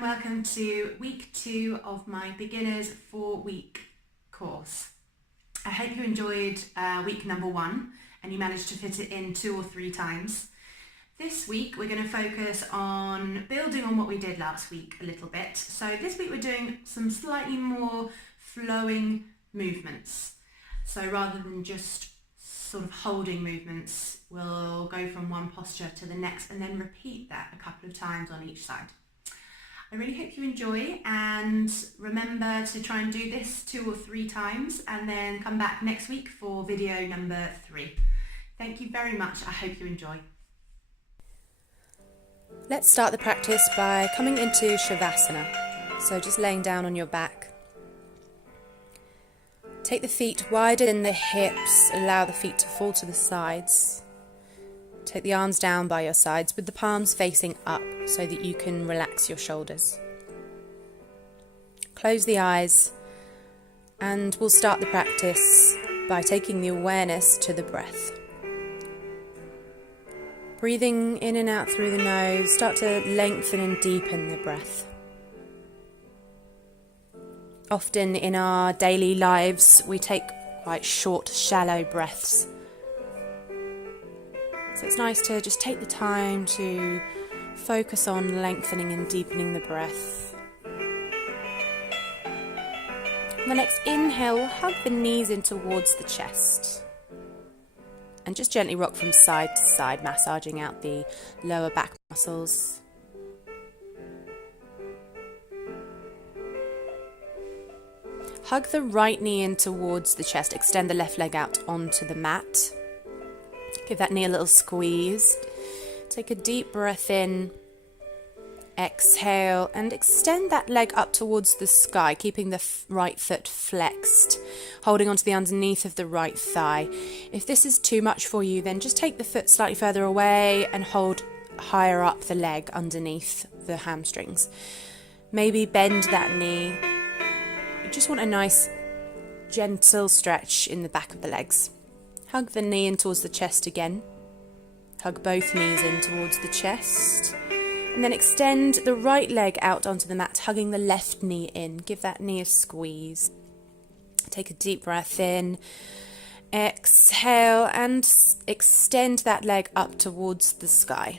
and welcome to week 2 of my beginners 4-week course. I hope you enjoyed week number 1 and you managed to fit it in 2 or 3 times. This week we're going to focus on building on what we did last week a little bit. So this week we're doing some slightly more flowing movements. So rather than just sort of holding movements, we'll go from one posture to the next and then repeat that a couple of times on each side. I really hope you enjoy, and remember to try and do this 2 or 3 times and then come back next week for video number 3. Thank you very much. I hope you enjoy. Let's start the practice by coming into Shavasana. So just laying down on your back. Take the feet wider than the hips, allow the feet to fall to the sides. Take the arms down by your sides with the palms facing up so that you can relax your shoulders. Close the eyes and we'll start the practice by taking the awareness to the breath. Breathing in and out through the nose, start to lengthen and deepen the breath. Often in our daily lives we take quite short, shallow breaths. So it's nice to just take the time to focus on lengthening and deepening the breath. On the next inhale, hug the knees in towards the chest. And just gently rock from side to side, massaging out the lower back muscles. Hug the right knee in towards the chest, extend the left leg out onto the mat. Give that knee a little squeeze. Take a deep breath in. Exhale and extend that leg up towards the sky, keeping the right foot flexed, holding onto the underneath of the right thigh. If this is too much for you, then just take the foot slightly further away and hold higher up the leg underneath the hamstrings. Maybe bend that knee. You just want a nice gentle stretch in the back of the legs. Hug the knee in towards the chest again. Hug both knees in towards the chest. And then extend the right leg out onto the mat, hugging the left knee in. Give that knee a squeeze. Take a deep breath in. Exhale and extend that leg up towards the sky.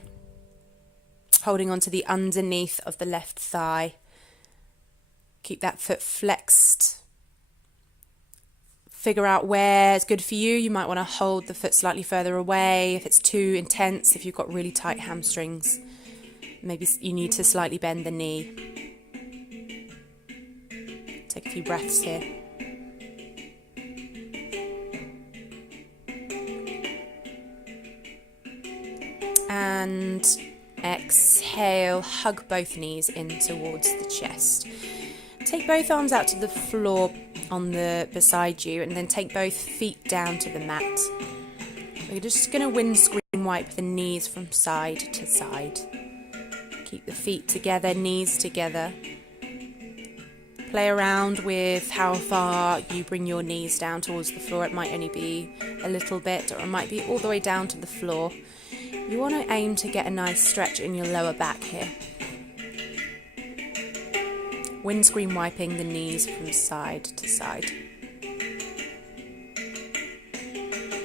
Holding onto the underneath of the left thigh. Keep that foot flexed. Figure out where it's good for you. You might want to hold the foot slightly further away if it's too intense, if you've got really tight hamstrings. Maybe you need to slightly bend the knee. Take a few breaths here. And exhale, hug both knees in towards the chest. Take both arms out to the floor on the beside you, and then take both feet down to the mat. We're just going to windscreen wipe the knees from side to side. Keep the feet together, knees together. Play around with how far you bring your knees down towards the floor. It might only be a little bit, or it might be all the way down to the floor. You want to aim to get a nice stretch in your lower back here. Windscreen wiping the knees from side to side.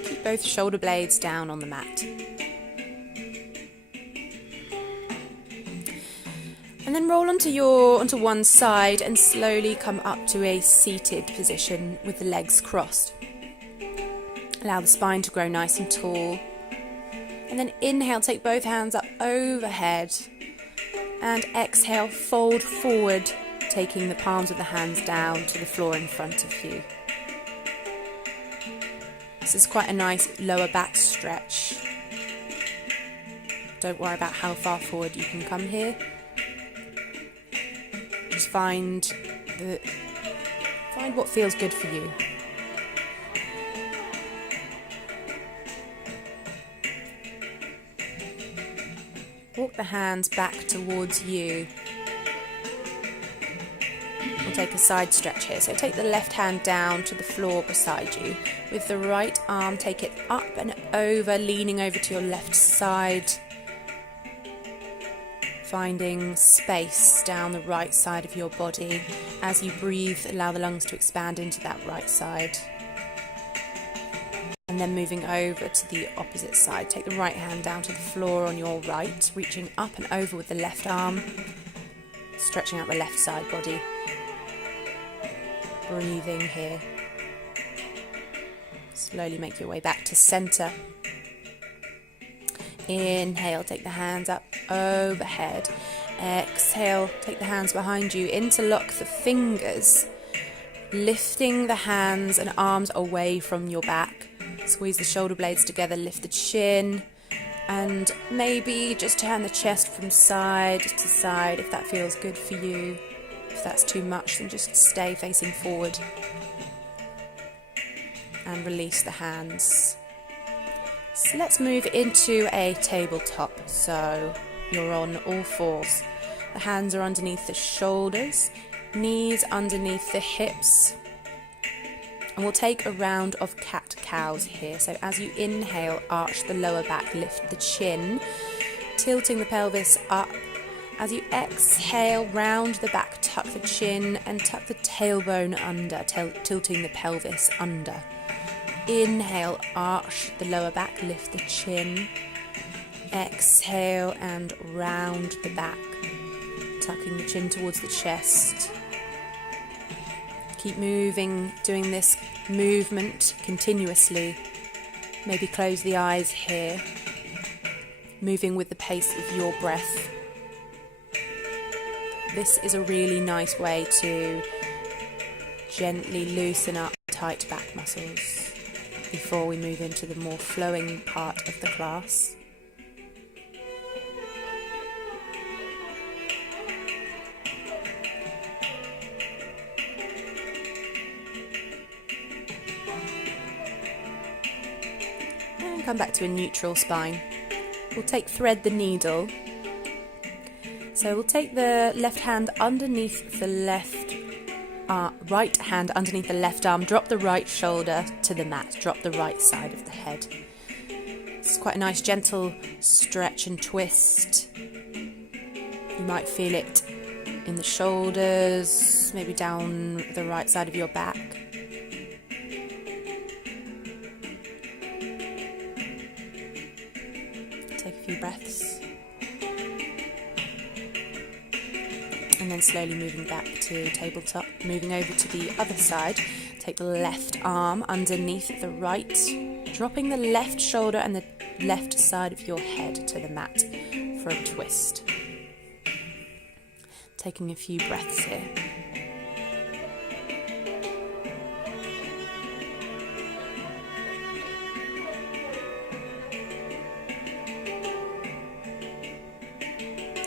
Keep both shoulder blades down on the mat. And then roll onto one side and slowly come up to a seated position with the legs crossed. Allow the spine to grow nice and tall. And then inhale, take both hands up overhead. And exhale, fold forward, taking the palms of the hands down to the floor in front of you. This is quite a nice lower back stretch. Don't worry about how far forward you can come here. Just find what feels good for you. Walk the hands back towards you. We'll take a side stretch here. So take the left hand down to the floor beside you. With the right arm, take it up and over, leaning over to your left side. finding space down the right side of your body. As you breathe, allow the lungs to expand into that right side. And then moving over to the opposite side. Take the right hand down to the floor on your right, reaching up and over with the left arm, stretching out the left side body. Breathing here. Slowly make your way back to center. Inhale, take the hands up overhead. Exhale, take the hands behind you. Interlock the fingers, lifting the hands and arms away from your back. Squeeze the shoulder blades together, lift the chin, and maybe just turn the chest from side to side if that feels good for you. If that's too much, then just stay facing forward. And release the hands. So let's move into a tabletop. So you're on all fours. The hands are underneath the shoulders, knees underneath the hips. And we'll take a round of cat-cows here. So as you inhale, arch the lower back, lift the chin, tilting the pelvis up. As you exhale, round the back, tuck the chin and tuck the tailbone under, tilting the pelvis under. Inhale, arch the lower back, lift the chin. Exhale and round the back, tucking the chin towards the chest. Keep moving, doing this movement continuously. Maybe close the eyes here, moving with the pace of your breath. This is a really nice way to gently loosen up tight back muscles before we move into the more flowing part of the class. And come back to a neutral spine. We'll thread the needle. So we'll take the left hand underneath the right hand underneath the left arm, drop the right shoulder to the mat, drop the right side of the head. It's quite a nice gentle stretch and twist. You might feel it in the shoulders, maybe down the right side of your back. Take a few breaths. And then slowly moving back to tabletop, moving over to the other side. Take the left arm underneath the right, dropping the left shoulder and the left side of your head to the mat for a twist. Taking a few breaths here.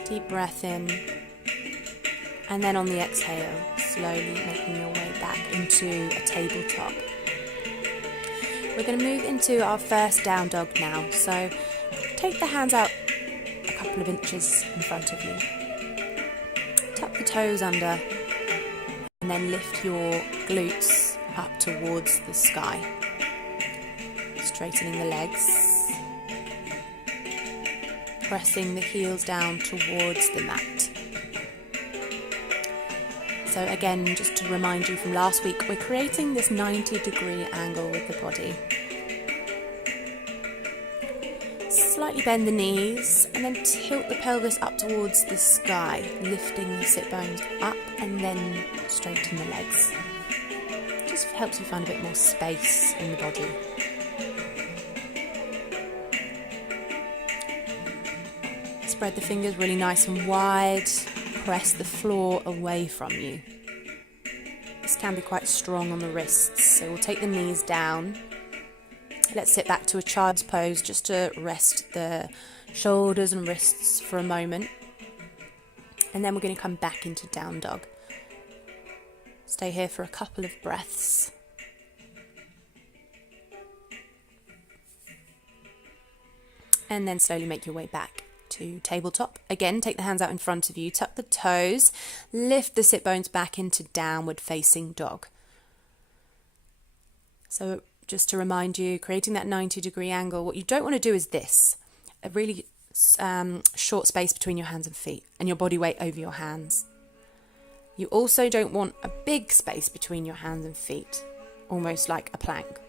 Deep breath in. And then on the exhale, slowly making your way back into a tabletop. We're going to move into our first down dog now. So take the hands out a couple of inches in front of you. Tuck the toes under and then lift your glutes up towards the sky. Straightening the legs. Pressing the heels down towards the mat. So again, just to remind you from last week, we're creating this 90-degree angle with the body. Slightly bend the knees and then tilt the pelvis up towards the sky, lifting the sit bones up and then straighten the legs. Just helps you find a bit more space in the body. Spread the fingers really nice and wide. Press the floor away from you. This can be quite strong on the wrists, so we'll take the knees down. Let's sit back to a child's pose just to rest the shoulders and wrists for a moment. And then we're going to come back into down dog. Stay here for a couple of breaths. And then slowly make your way back to tabletop. Again, take the hands out in front of you, tuck the toes, lift the sit bones back into downward facing dog. So just to remind you, creating that 90-degree angle, what you don't want to do is this. Really short space between your hands and feet and your body weight over your hands. You also don't want a big space between your hands and feet, almost like a plank.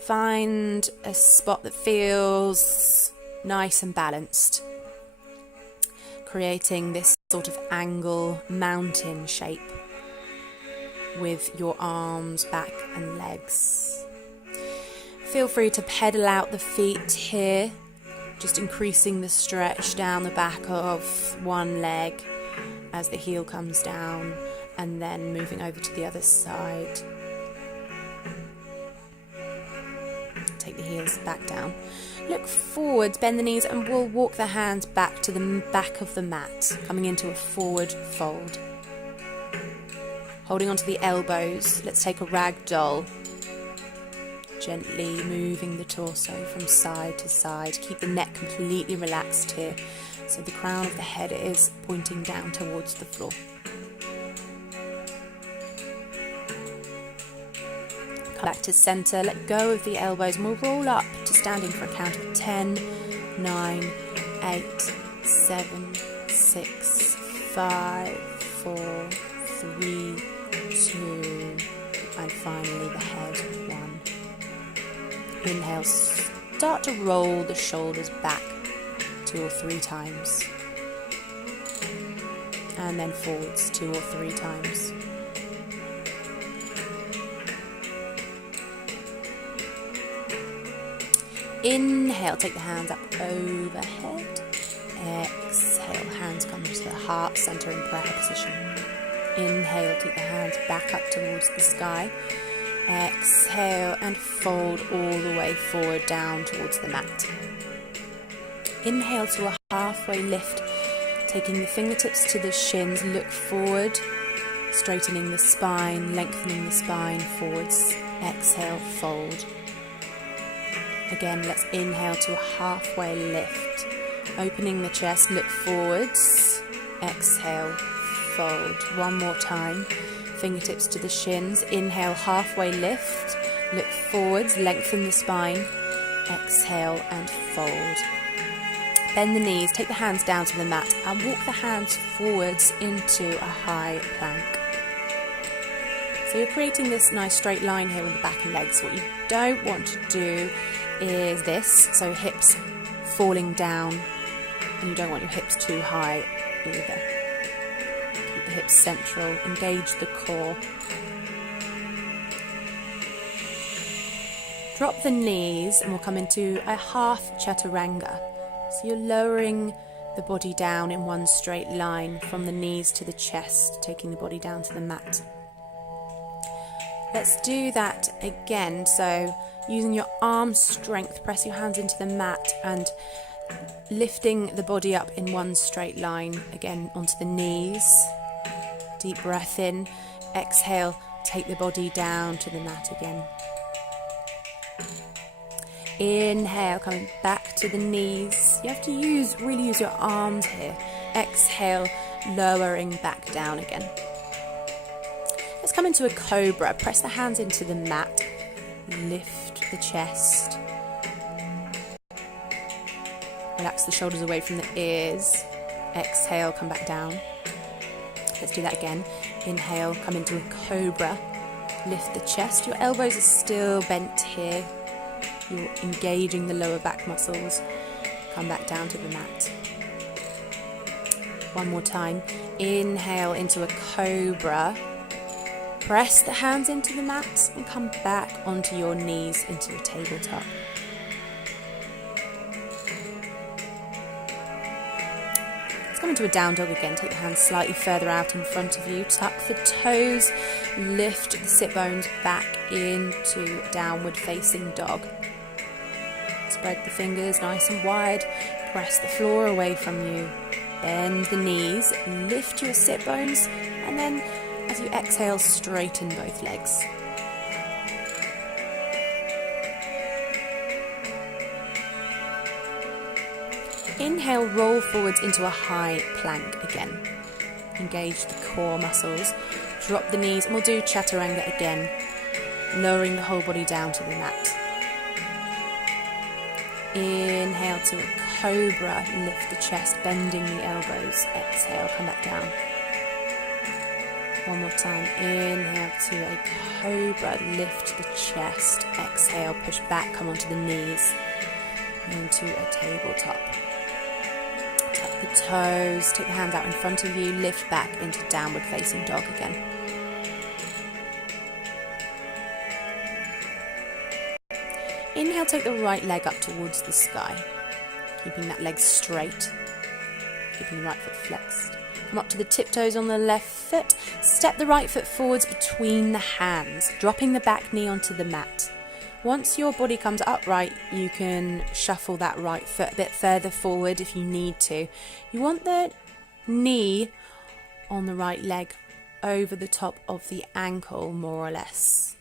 Find a spot that feels nice and balanced, creating this sort of angle mountain shape with your arms, back and legs. Feel free to pedal out the feet here, just increasing the stretch down the back of one leg as the heel comes down, and then moving over to the other side. Take the heels back down. Look forwards, bend the knees, and we'll walk the hands back to the back of the mat, coming into a forward fold. Holding onto the elbows, let's take a ragdoll. Gently moving the torso from side to side. Keep the neck completely relaxed here, so the crown of the head is pointing down towards the floor. Come back to center, let go of the elbows, and we'll roll up to standing for a count of 10, 9, 8, 7, 6, 5, 4, 3, 2, and finally the head, 1. Inhale, start to roll the shoulders back 2 or 3 times. And then forwards 2 or 3 times. Inhale, take the hands up overhead. Exhale, hands come to the heart center in prayer position. Inhale, take the hands back up towards the sky. Exhale and fold all the way forward down towards the mat. Inhale to a halfway lift, taking the fingertips to the shins, look forward, straightening the spine, lengthening the spine forwards. Exhale, fold. Again, let's inhale to a halfway lift, opening the chest, look forwards. Exhale, fold. One more time. Fingertips to the shins. Inhale, halfway lift. Look forwards, lengthen the spine. Exhale and fold. Bend the knees, take the hands down to the mat and walk the hands forwards into a high plank. So you're creating this nice straight line here with the back and legs. What you don't want to do is this, so hips falling down, and you don't want your hips too high either. The hips central, engage the core. Drop the knees and we'll come into a half chaturanga. So you're lowering the body down in one straight line from the knees to the chest, taking the body down to the mat. Let's do that again. So using your arm strength, press your hands into the mat and lifting the body up in one straight line, again onto the knees. Deep breath in, exhale, take the body down to the mat again. Inhale, coming back to the knees. You have to really use your arms here. Exhale, lowering back down again. Let's come into a cobra. Press the hands into the mat. Lift the chest. Relax the shoulders away from the ears. Exhale, come back down. Let's do that again. Inhale, come into a cobra. Lift the chest. Your elbows are still bent here. You're engaging the lower back muscles. Come back down to the mat. One more time. Inhale into a cobra. Press the hands into the mat and come back onto your knees into a tabletop. Let's come into a down dog again. Take the hands slightly further out in front of you. Tuck the toes. Lift the sit bones back into downward facing dog. Spread the fingers nice and wide. Press the floor away from you. Bend the knees. Lift your sit bones. And then as you exhale, straighten both legs. Inhale, roll forwards into a high plank again. Engage the core muscles. Drop the knees, and we'll do chaturanga again, lowering the whole body down to the mat. Inhale to a cobra, lift the chest, bending the elbows. Exhale, come back down. One more time. Inhale to a cobra, lift the chest. Exhale, push back, come onto the knees. Into a tabletop. Tuck the toes, take the hands out in front of you, lift back into downward facing dog again. Inhale, take the right leg up towards the sky, keeping that leg straight, keeping the right foot flexed. Come up to the tiptoes on the left foot, step the right foot forwards between the hands, dropping the back knee onto the mat. Once your body comes upright, you can shuffle that right foot a bit further forward if you need to. You want the knee on the right leg over the top of the ankle, more or less.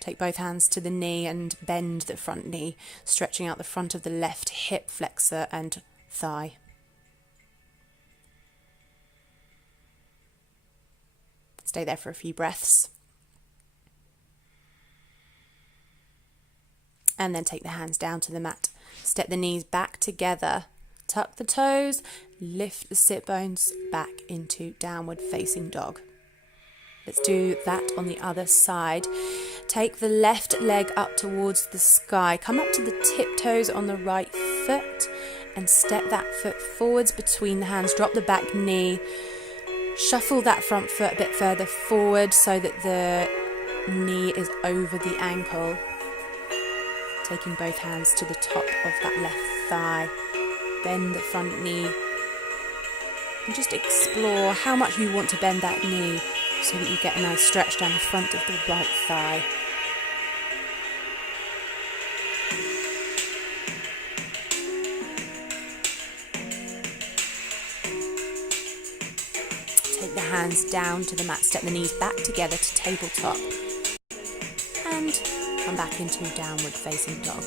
Take both hands to the knee and bend the front knee, stretching out the front of the left hip flexor and thigh. Stay there for a few breaths. And then take the hands down to the mat. Step the knees back together. Tuck the toes. Lift the sit bones back into downward facing dog. Let's do that on the other side. Take the left leg up towards the sky. Come up to the tiptoes on the right foot and step that foot forwards between the hands. Drop the back knee. Shuffle that front foot a bit further forward so that the knee is over the ankle. Taking both hands to the top of that left thigh. Bend the front knee. And just explore how much you want to bend that knee so that you get a nice stretch down the front of the right thigh. Take the hands down to the mat, step the knees back together to tabletop. And come back into downward facing dog.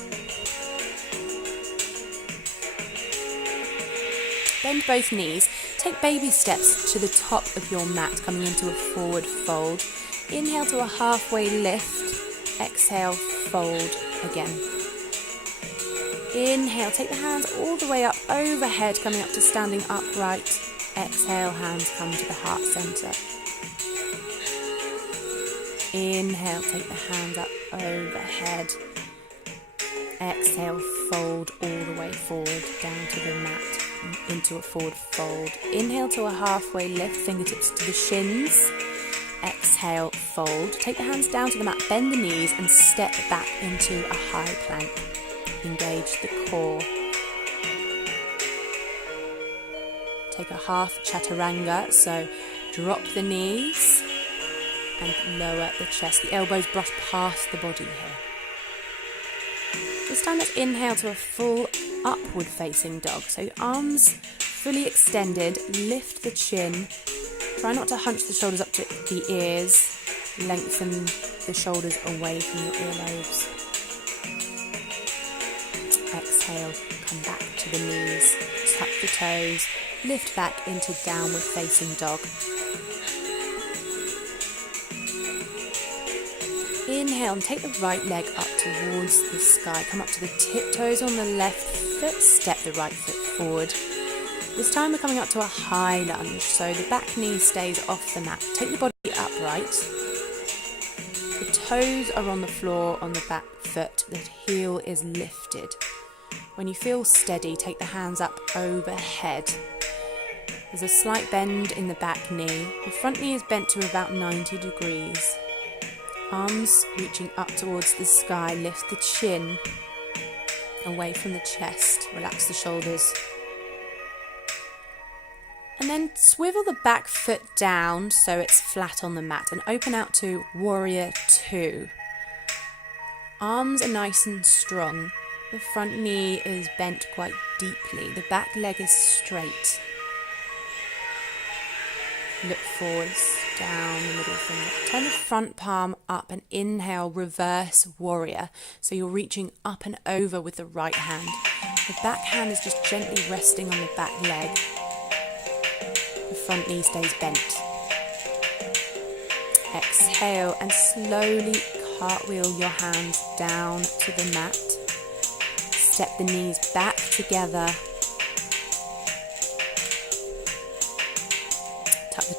Bend both knees. Take baby steps to the top of your mat, coming into a forward fold. Inhale to a halfway lift. Exhale, fold again. Inhale, take the hands all the way up overhead, coming up to standing upright. Exhale, hands come to the heart center. Inhale, take the hands up overhead. Exhale, fold all the way forward down to the mat into a forward fold. Inhale to a halfway lift, fingertips to the shins. Exhale, fold. Take the hands down to the mat, bend the knees and step back into a high plank. Engage the core. Take a half chaturanga, so drop the knees and lower the chest. The elbows brush past the body here. This time let's inhale to a full upward facing dog. So arms fully extended, lift the chin. Try not to hunch the shoulders up to the ears. Lengthen the shoulders away from your earlobes. Exhale, come back to the knees. Tuck the toes. Lift back into downward facing dog. Inhale and take the right leg up towards the sky. Come up to the tiptoes on the left foot. Step the right foot forward. This time we're coming up to a high lunge, so the back knee stays off the mat. Take the body upright. The toes are on the floor on the back foot. The heel is lifted. When you feel steady, take the hands up overhead. There's a slight bend in the back knee. The front knee is bent to about 90 degrees. Arms reaching up towards the sky. Lift the chin away from the chest. Relax the shoulders. And then swivel the back foot down so it's flat on the mat and open out to Warrior Two. Arms are nice and strong. The front knee is bent quite deeply. The back leg is straight. Look forwards, down the middle finger. Turn the front palm up and inhale, reverse warrior. So you're reaching up and over with the right hand. The back hand is just gently resting on the back leg. The front knee stays bent. Exhale and slowly cartwheel your hands down to the mat. Step the knees back together.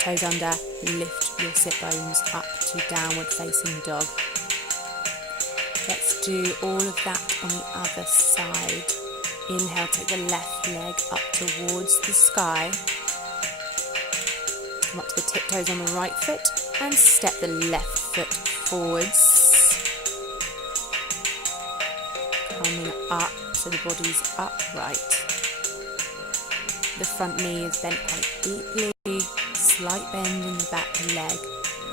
toes under, lift your sit bones up to downward facing dog. Let's do all of that on the other side. Inhale, take the left leg up towards the sky. Come up to the tiptoes on the right foot and step the left foot forwards. Coming up so the body's upright. The front knee is bent quite deeply. Slight bend in the back leg.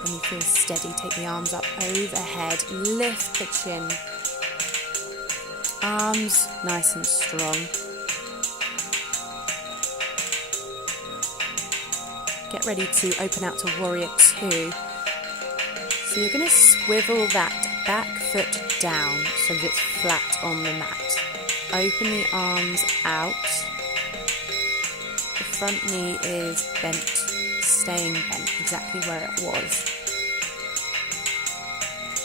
When you feel steady, take the arms up overhead. Lift the chin. Arms nice and strong. Get ready to open out to Warrior Two. So you're going to swivel that back foot down so that it's flat on the mat. Open the arms out. The front knee is bent, staying bent exactly where it was.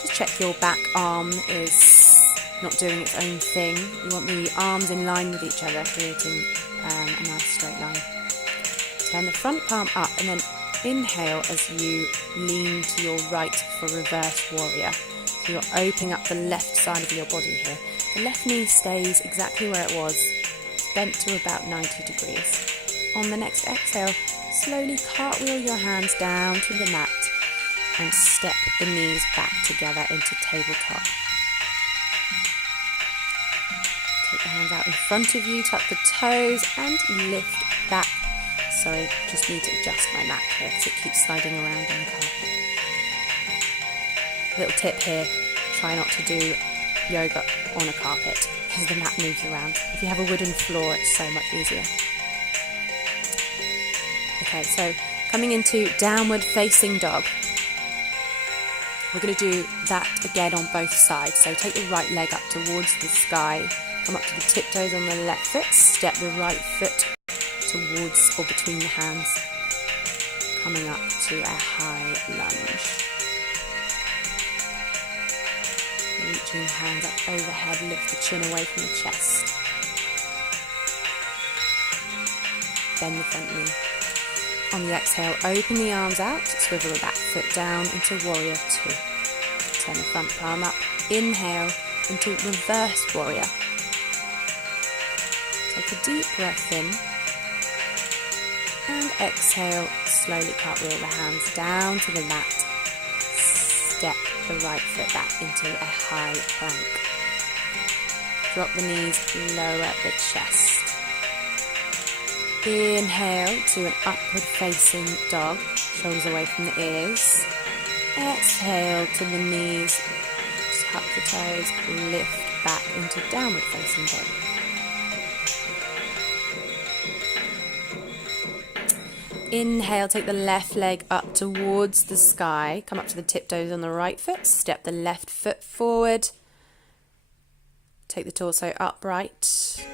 Just check your back arm is not doing its own thing. You want the arms in line with each other, creating a nice straight line. Turn the front palm up and then inhale as you lean to your right for reverse warrior. So you're opening up the left side of your body here. The left knee stays exactly where it was. It's bent to about 90 degrees. On the next exhale, slowly cartwheel your hands down to the mat and step the knees back together into tabletop. Take the hands out in front of you, tuck the toes and lift back. Sorry, just need to adjust my mat here because it keeps sliding around on the carpet. Little tip here, try not to do yoga on a carpet because the mat moves around. If you have a wooden floor, it's so much easier. Okay, so coming into downward facing dog. We're going to do that again on both sides. So take the right leg up towards the sky, come up to the tiptoes on the left foot, step the right foot towards or between the hands, coming up to a high lunge. Reaching the hands up overhead, lift the chin away from the chest. Bend the front knee. On the exhale, open the arms out, swivel the back foot down into Warrior Two. Turn the front palm up, inhale into Reverse Warrior. Take a deep breath in and exhale, slowly cartwheel the hands down to the mat. Step the right foot back into a high plank. Drop the knees, lower the chest. Inhale to an upward facing dog, shoulders away from the ears. Exhale to the knees, tuck the toes, lift back into downward facing dog. Inhale, take the left leg up towards the sky, come up to the tiptoes on the right foot, step the left foot forward, take the torso upright.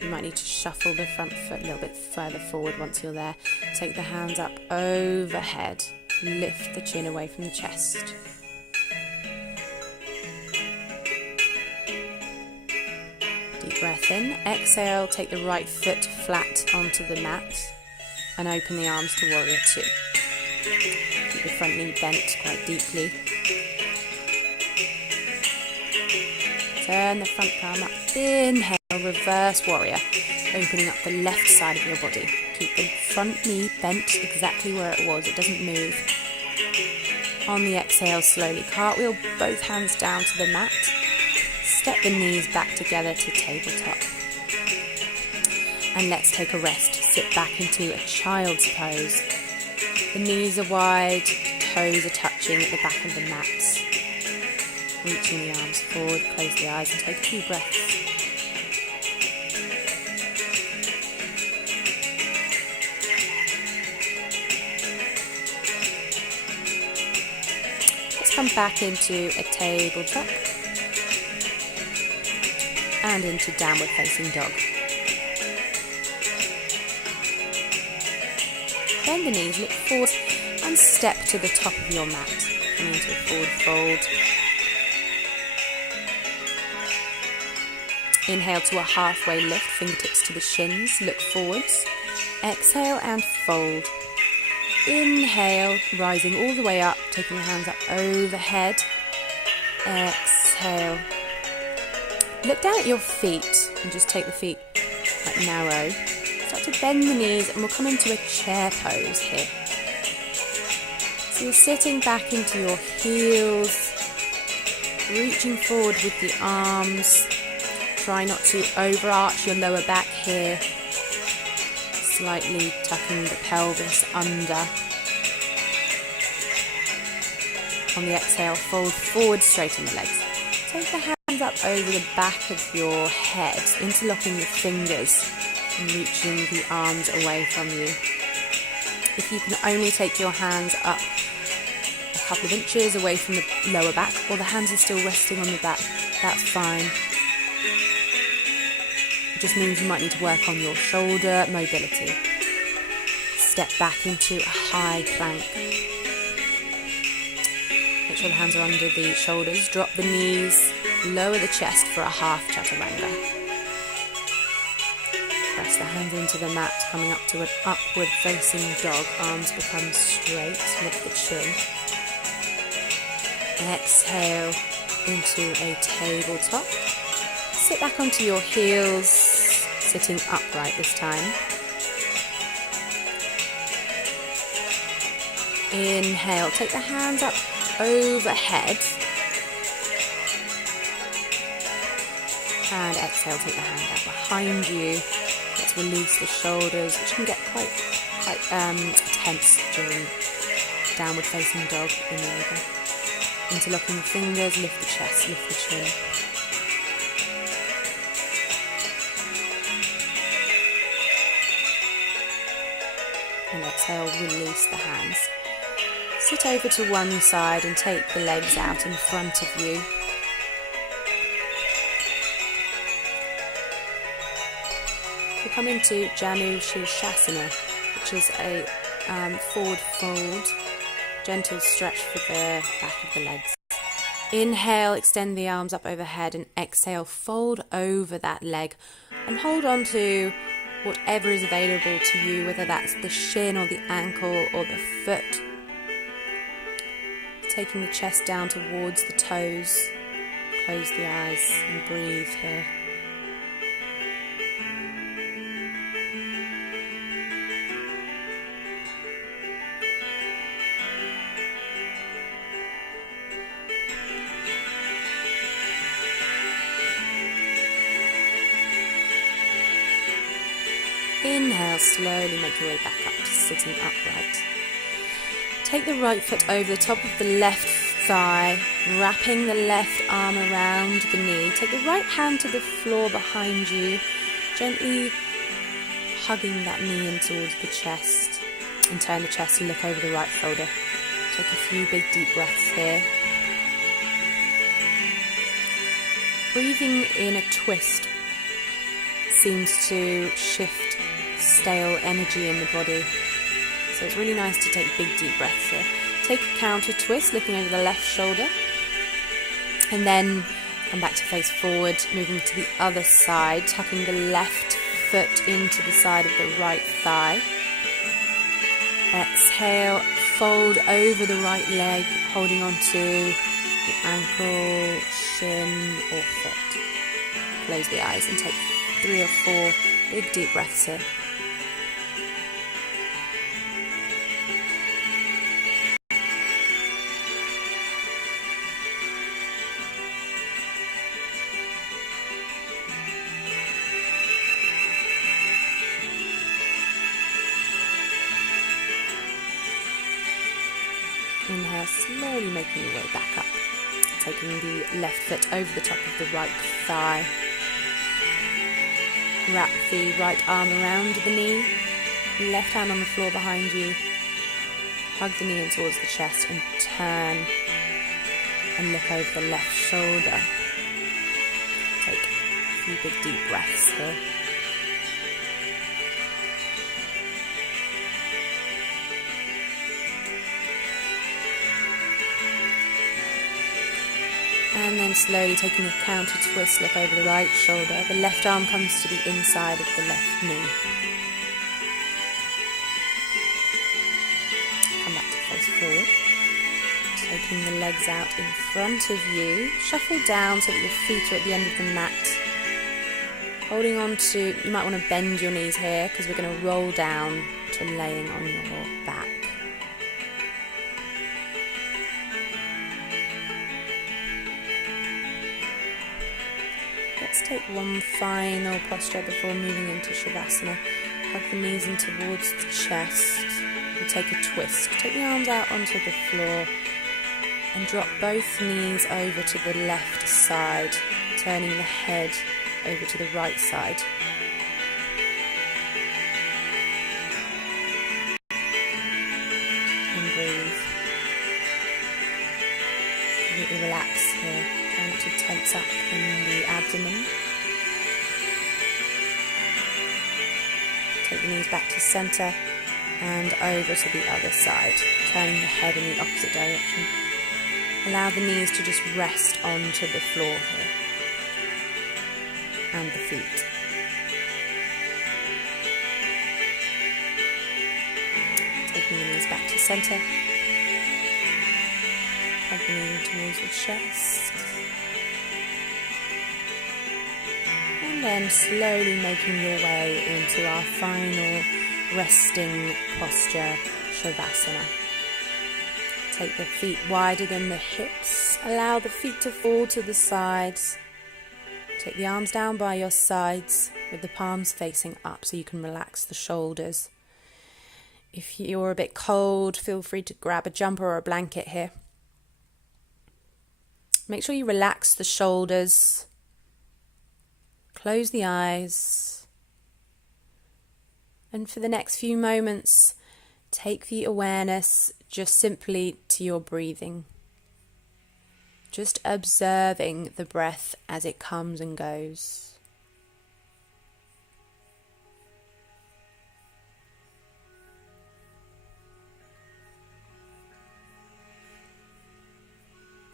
You might need to shuffle the front foot a little bit further forward once you're there. Take the hands up overhead. Lift the chin away from the chest. Deep breath in. Exhale, take the right foot flat onto the mat and open the arms to Warrior Two. Keep the front knee bent quite deeply. Turn the front palm up. Inhale. Reverse Warrior, opening up the left side of your body. Keep the front knee bent exactly where it was, it doesn't move. On the exhale, slowly cartwheel both hands down to the mat. Step the knees back together to tabletop. And let's take a rest. Sit back into a child's pose. The knees are wide, toes are touching at the back of the mat. Reaching the arms forward, close the eyes and take 2 breaths. Come back into a tabletop and into downward facing dog. Bend the knees, look forward and step to the top of your mat. Coming into a forward fold. Inhale to a halfway lift, fingertips to the shins, look forwards. Exhale and fold. Inhale, rising all the way up, taking your hands up overhead. Exhale. Look down at your feet and just take the feet quite narrow. Start to bend the knees and we'll come into a chair pose here. So you're sitting back into your heels, reaching forward with the arms. Try not to overarch your lower back here. Slightly tucking the pelvis under. On the exhale, fold forward, straighten the legs. Take the hands up over the back of your head, interlocking the fingers and reaching the arms away from you. If you can only take your hands up a couple of inches away from the lower back, or the hands are still resting on the back, that's fine. It just means you might need to work on your shoulder mobility. Step back into a high plank. Make sure the hands are under the shoulders. Drop the knees. Lower the chest for a half chaturanga. Press the hands into the mat, coming up to an upward facing dog. Arms become straight. Lift the chin. Exhale into a tabletop. Sit back onto your heels, sitting upright this time. Inhale, take the hands up overhead. And exhale, take the hand out behind you. Let's release the shoulders, which can get quite tense during downward facing dog in yoga. Interlocking the fingers, lift the chest, lift the chin. And exhale, release the hands. Sit over to one side and take the legs out in front of you. We come into Janu Shirshasana, which is a forward fold, gentle stretch for the back of the legs. Inhale, extend the arms up overhead, and exhale, fold over that leg and hold on to whatever is available to you, whether that's the shin or the ankle or the foot. Taking the chest down towards the toes. Close the eyes and breathe here. Inhale, slowly make your way back up to sitting upright. Take the right foot over the top of the left thigh, wrapping the left arm around the knee. Take the right hand to the floor behind you, gently hugging that knee in towards the chest. And turn the chest and look over the right shoulder. Take a few big deep breaths here. Breathing in a twist seems to shift stale energy in the body. So it's really nice to take big deep breaths here. Take a counter twist, looking over the left shoulder. And then come back to face forward, moving to the other side, tucking the left foot into the side of the right thigh. Exhale, fold over the right leg, holding on to the ankle, shin or foot. Close the eyes and take 3 or 4 big deep breaths here. Inhale, slowly making your way back up. Taking the left foot over the top of the right thigh. Wrap the right arm around the knee. Left hand on the floor behind you. Hug the knee in towards the chest and turn and look over the left shoulder. Take a few big deep breaths here. And then slowly taking a counter twist, look over the right shoulder. The left arm comes to the inside of the left knee. forward. Taking the legs out in front of you. Shuffle down so that your feet are at the end of the mat. Holding on to, you might want to bend your knees here because we're going to roll down to laying on your back. Let's take one final posture before moving into Shavasana. Hug the knees in towards the chest and take a twist. Take the arms out onto the floor and drop both knees over to the left side, turning the head over to the right side. And breathe. Completely relax here. Try not to tense up in the abdomen. Take the knees back to centre and over to the other side, turning the head in the opposite direction. Allow the knees to just rest onto the floor here and the feet. Taking the knees back to centre. Hug the knee towards the chest. And then slowly making your way into our final resting posture, Shavasana. Take the feet wider than the hips. Allow the feet to fall to the sides. Take the arms down by your sides with the palms facing up so you can relax the shoulders. If you're a bit cold, feel free to grab a jumper or a blanket here. Make sure you relax the shoulders. Close the eyes. And for the next few moments, take the awareness just simply to your breathing. Just observing the breath as it comes and goes.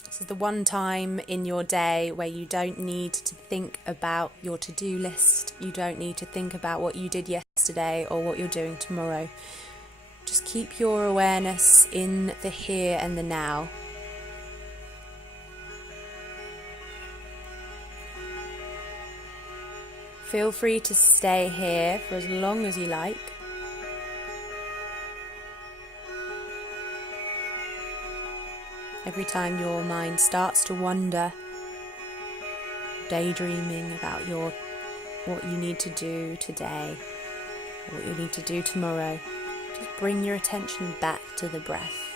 This is the one time in your day where you don't need to think about your to-do list. You don't need to think about what you did yesterday or what you're doing tomorrow. Just keep your awareness in the here and the now. Feel free to stay here for as long as you like. Every time your mind starts to wander, daydreaming about what you need to do today, what you need to do tomorrow, just bring your attention back to the breath.